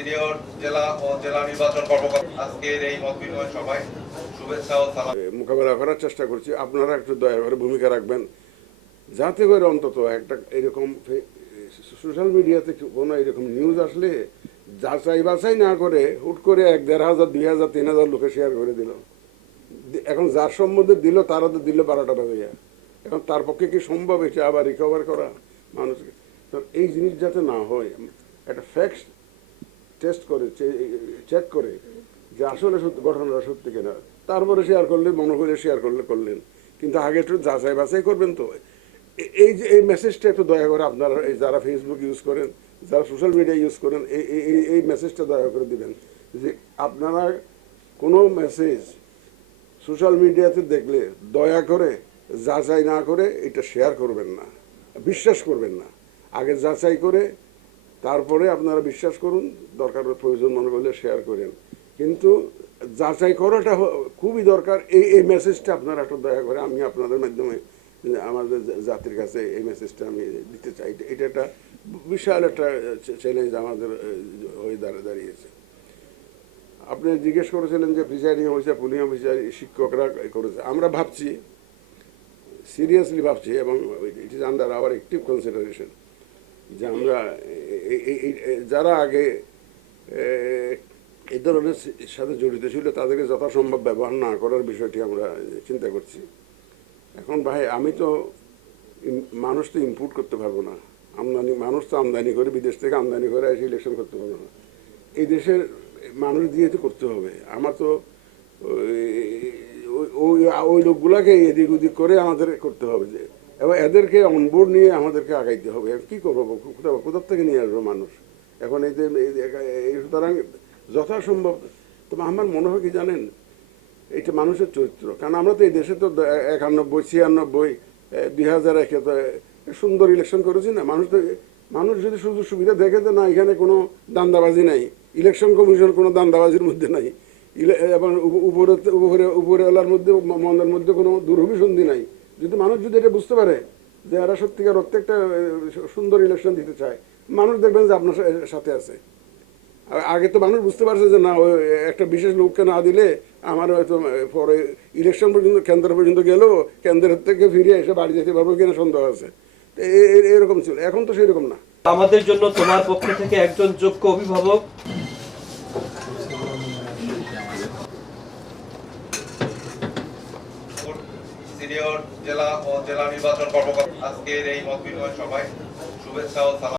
Senior জেলা ও জেলা নির্বাচন কর্মকর্তা, আজকের এই মত বিনিময় সভায় মোকাবেলা করার চেষ্টা করছি। আপনারা একটু দয়া করে ভূমিকা রাখবেন। যাতে করে অন্তত একটা এরকম সোশ্যাল মিডিয়াতে কোনো এরকম নিউজ আসলে যাচাই বাছাই না করে হুট করে এক দেড় হাজার, দুই হাজার, তিন হাজার লোকে শেয়ার করে দিল। এখন যার সম্বন্ধে দিল তারা তো দিল বারোটা বাজে। এখন তার পক্ষে কি সম্ভব এটা আবার রিকভার করা? মানুষকে তো এই জিনিস যাতে না হয়, একটা ফ্যাক্ট টেস্ট করে চেক করে যে আসলে ঘটনাটা সত্যি কিনা। তারপরে শেয়ার করলে মনে করে শেয়ার করলে, করলেন। কিন্তু আগে একটু যাচাই বাছাই করবেন তো। এই যে, এই মেসেজটা একটু দয়া করে আপনারা, এই যারা ফেসবুক ইউজ করেন, যারা সোশ্যাল মিডিয়া ইউজ করেন এই এই মেসেজটা দয়া করে দিবেন। যে আপনারা কোনো মেসেজ সোশ্যাল মিডিয়াতে দেখলে দয়া করে, যাচাই না করে, এটা শেয়ার করবেন না। বিশ্বাস করবেন না। আগে যাচাই করে তারপরে আপনারা বিশ্বাস করুন, দরকার প্রয়োজন মনে করলে শেয়ার করেন। কিন্তু যাচাই করাটা খুবই দরকার। এই এই মেসেজটা আপনারা একটু দয়া করে আমি আপনাদের মাধ্যমে, আমাদের জাতির কাছে এই মেসেজটা আমি দিতে চাই। এটা একটা বিশাল একটা চ্যালেঞ্জ আমাদের হয়ে দাঁড়া- দাঁড়িয়েছে। আপনি জিজ্ঞেস করেছিলেন যে প্রিসাইডিং অফিসার পুলিং অফিসার শিক্ষকরা করেছে। আমরা ভাবছি সিরিয়াসলি ভাবছি এবং it is under our active consideration যে আমরা যারা আগে এই ধরনের সাথে জড়িত ছিল, তাদেরকে যথাসম্ভব ব্যবহার না করার বিষয়টি আমরা চিন্তা করছি। এখন ভাই, আমি তো মানুষ তো ইনপুট করতে পারব না। আমদানি, মানুষ তো আমদানি করে, বিদেশ থেকে আমদানি করে এসে ইলেকশন করতে পারব না। এই দেশের মানুষ দিয়ে তো করতে হবে। আমার তো ওই ওই লোকগুলাকে এদিক ওদিক করে আমাদের করতে হবে যে এবং এদেরকে অনবোর্ড নিয়ে আমাদেরকে আগাইতে হবে। কি করব? কোথার থেকে নিয়ে আসব মানুষ? এখন এই যে সুতরাং যথাসম্ভব, তো আমার মনে হয় কি জানেন? এটা মানুষের চরিত্র। কারণ আমরা তো এই দেশে তো একানব্বই, ছিয়ানব্বই দুই হাজার একে তো সুন্দর ইলেকশন করেছি না? মানুষ তো, মানুষ যদি সুযোগ সুবিধা দেখে যে না, এখানে কোনো দান্দাবাজি নাই। ইলেকশন কমিশন কোনো দান্দাবাজির মধ্যে নাই। এবং উপ- উপরে উপরে, উপরেওয়ালার মধ্যে মন্দের মধ্যে কোনো দুরভিসন্ধি নাই। যদি মানুষ যদি এটা বুঝতে পারে যে এরা সত্যিকার অর্থে একটা সুন্দর ইলেকশন দিতে চায়, মানুষ দেখবেন যে আপনার সাথে আছে। আগে তো মানুষ বুঝতে পারছে যে না একটা বিশেষ লোককে না দিলে আমার হয়তো পরে ইলেকশন পর্যন্ত, কেন্দ্র পর্যন্ত গেলেও কেন্দ্রের থেকে ফিরে এসে বাড়ি যেতে পারব কিনা সন্দেহ আছে। এরকম ছিল। এখন তো সেরকম না। আমাদের জন্য তোমার পক্ষ থেকে একজন যোগ্য অভিভাবক সিনিয়র জেলা ও জেলা নির্বাচন কর্মকর্তা আজকের এই মত বিনিময় সভায় শুভেচ্ছা ও সালাম।